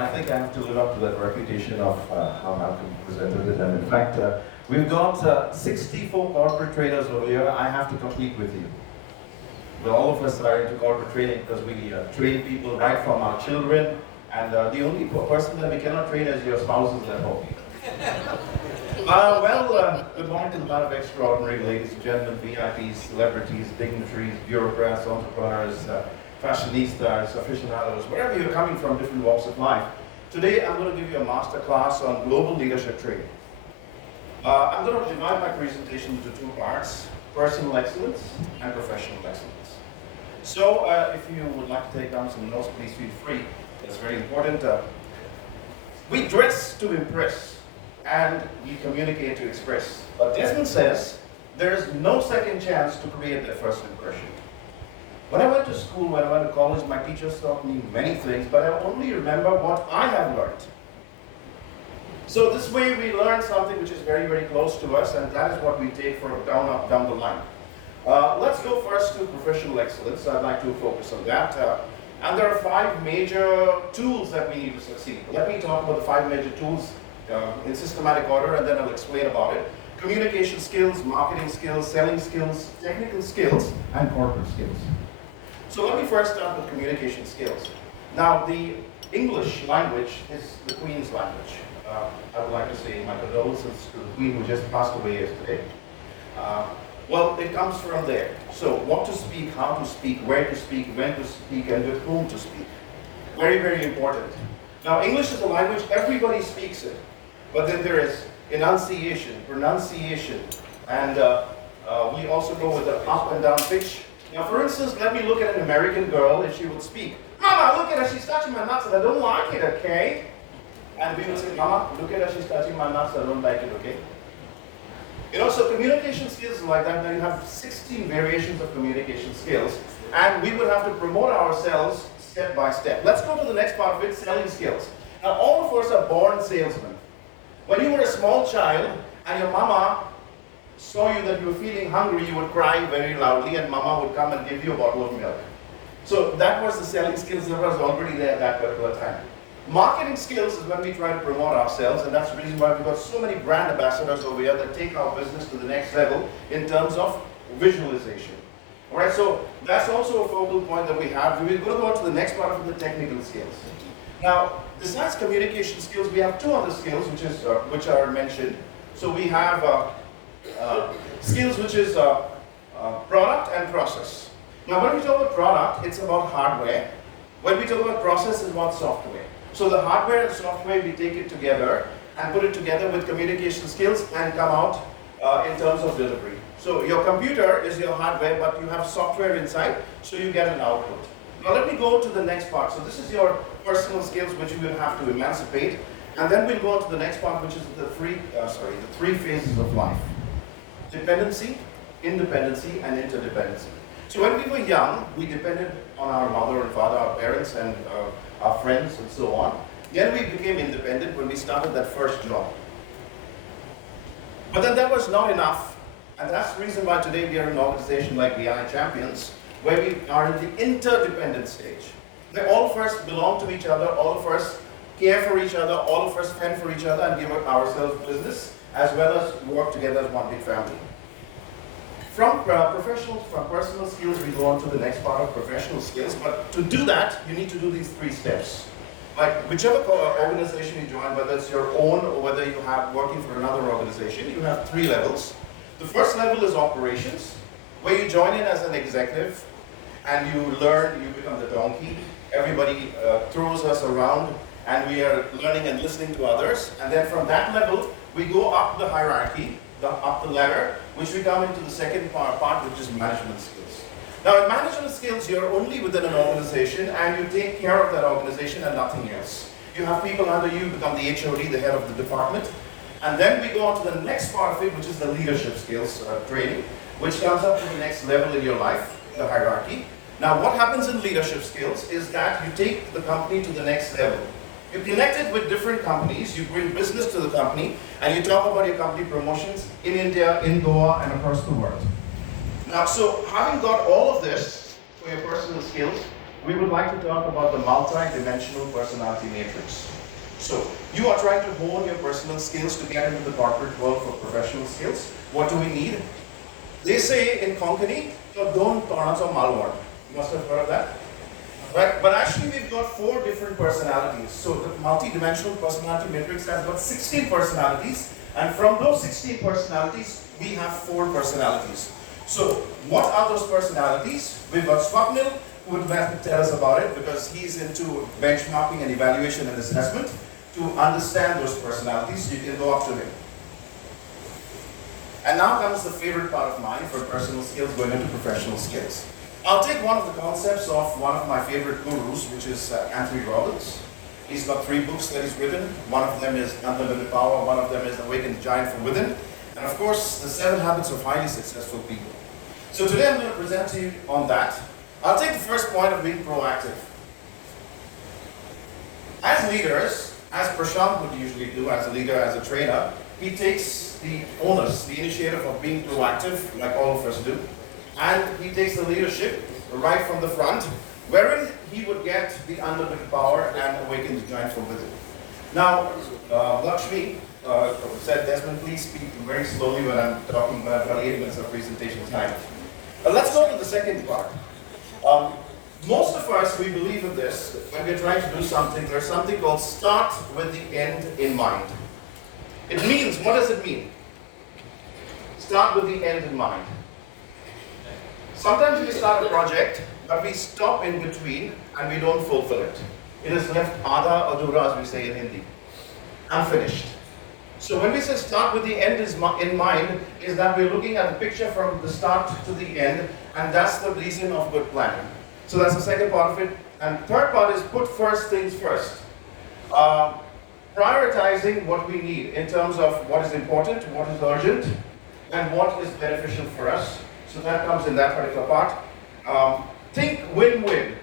I think I have to live up to that reputation of how Malcolm presented it. And in fact, we've got 64 corporate trainers over here. I have to compete with you. Well, all of us are into corporate training because we train people right from our children. And the only person that we cannot train is your spouses at home. Good morning to the lot of extraordinary ladies and gentlemen, VIPs, celebrities, dignitaries, bureaucrats, entrepreneurs, fashionistas, aficionados, wherever you're coming from, different walks of life. Today I'm going to give you a master class on global leadership training. I'm going to divide my presentation into two parts, personal excellence and professional excellence. So if you would like to take down some notes, please feel free. It's very important. We dress to impress and we communicate to express. But Desmond says there is no second chance to create that first impression. When I went to school, when I went to college, my teachers taught me many things, but I only remember what I have learned. So this way we learn something which is very, very close to us, and that is what we take for down the line. Let's go first to professional excellence. I'd like to focus on that. And there are 5 major tools that we need to succeed. Let me talk about the 5 major tools in systematic order, and then I'll explain about it. Communication skills, marketing skills, selling skills, technical skills, and corporate skills. So let me first start with communication skills. Now, the English language is the Queen's language. I would like to say my condolences to the Queen who just passed away yesterday. Well, it comes from there. So what to speak, how to speak, where to speak, when to speak, and with whom to speak. Very, very important. Now, English is a language, everybody speaks it. But then there is enunciation, pronunciation, and we also go with the up and down pitch. Now, for instance, let me look at an American girl if she would speak. Mama, look at her, she's touching my nuts and I don't like it, okay? And we would say, Mama, look at her, she's touching my nuts, I don't like it, okay? You know, so communication skills is like that. Now you have 16 variations of communication skills, and we would have to promote ourselves step by step. Let's go to the next part of it, selling skills. Now, all of us are born salesmen. When you were a small child and your mama saw you that you were feeling hungry, you would cry very loudly and mama would come and give you a bottle of milk. So that was the selling skills that was already there at that particular time. Marketing skills is when we try to promote ourselves, and that's the reason why we've got so many brand ambassadors over here that take our business to the next level in terms of visualization. Alright, so that's also a focal point that we have. We're going to go on to the next part of the technical skills. Now, besides communication skills, we have 2 other skills which are mentioned. So we have skills which is product and process. Now when we talk about product, it's about hardware. When we talk about process, it's about software. So the hardware and software, we take it together and put it together with communication skills and come out in terms of delivery. So your computer is your hardware, but you have software inside, so you get an output. Now let me go to the next part. So this is your personal skills which you will have to emancipate, and then we'll go on to the next part, which is the 3 phases of life. Dependency, independency, and interdependency. So when we were young, we depended on our mother and father, our parents, and our friends, and so on. Then we became independent when we started that first job. But then that was not enough, and that's the reason why today we are an organization like VI Champions, where we are in the interdependent stage. Where all of us belong to each other, all of us care for each other, all of us fend for each other and give ourselves business, as well as work together as one big family. From personal skills, we go on to the next part of professional skills, but to do that, you need to do these 3 steps. Like whichever organization you join, whether it's your own or whether you have working for another organization, you have 3 levels. The first level is operations, where you join in as an executive and you learn, you become the donkey. Everybody throws us around and we are learning and listening to others. And then from that level, we go up the hierarchy, up the ladder, which we come into the second part, which is management skills. Now in management skills, you're only within an organization and you take care of that organization and nothing else. You have people under you, become the HOD, the head of the department. And then we go on to the next part of it, which is the leadership skills training, which comes up to the next level in your life, the hierarchy. Now what happens in leadership skills is that you take the company to the next level. You connect it with different companies, you bring business to the company, and you talk about your company promotions in India, in Goa, and across the world. Now, so having got all of this for your personal skills, we would like to talk about the multi-dimensional personality matrix. So, you are trying to hone your personal skills to get into the corporate world for professional skills. What do we need? They say in Konkani, don't torna sa malwar. You must have heard of that. Right? But actually we've got 4 different personalities. So the multi-dimensional personality matrix has got 16 personalities, and from those 16 personalities, we have 4 personalities. So what are those personalities? We've got Swapnil, who would have to tell us about it because he's into benchmarking and evaluation and assessment. To understand those personalities, you can go up to him. And now comes the favorite part of mine for personal skills going into professional skills. I'll take one of the concepts of one of my favorite gurus, which is Anthony Robbins. He's got 3 books that he's written. One of them is Unlimited Power, one of them is Awaken the Giant from Within, and of course, the 7 Habits of Highly Successful People. So today I'm going to present to you on that. I'll take the first point of being proactive. As leaders, as Prashant would usually do as a leader, as a trainer, he takes the onus, the initiative of being proactive, like all of us do, and he takes the leadership right from the front, wherein he would get the unlimited power and awaken the giant from within. Now, Lakshmi said, Desmond, please speak very slowly when I'm talking about 8 minutes of presentation time. Let's go to the second part. Most of us, we believe in this. When we're trying to do something, there's something called start with the end in mind. It means, what does it mean? Start with the end in mind. Sometimes we start a project, but we stop in between and we don't fulfill it. It is left adha adhura, as we say in Hindi, unfinished. So when we say start with the end in mind, is that we're looking at the picture from the start to the end, and that's the reason of good planning. So that's the second part of it. And third part is put first things first. Prioritizing what we need in terms of what is important, what is urgent, and what is beneficial for us. So that comes in that particular part. Think win-win.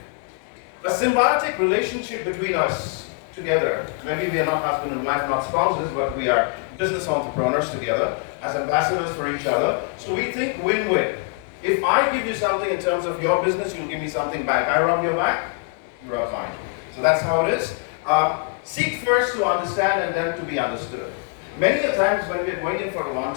A symbiotic relationship between us together. Maybe we are not husband and wife, not spouses, but we are business entrepreneurs together as ambassadors for each other. So we think win-win. If I give you something in terms of your business, you'll give me something back. I rub your back, you rub mine. So that's how it is. Seek first to understand and then to be understood. Many a times when we're going in for a launch,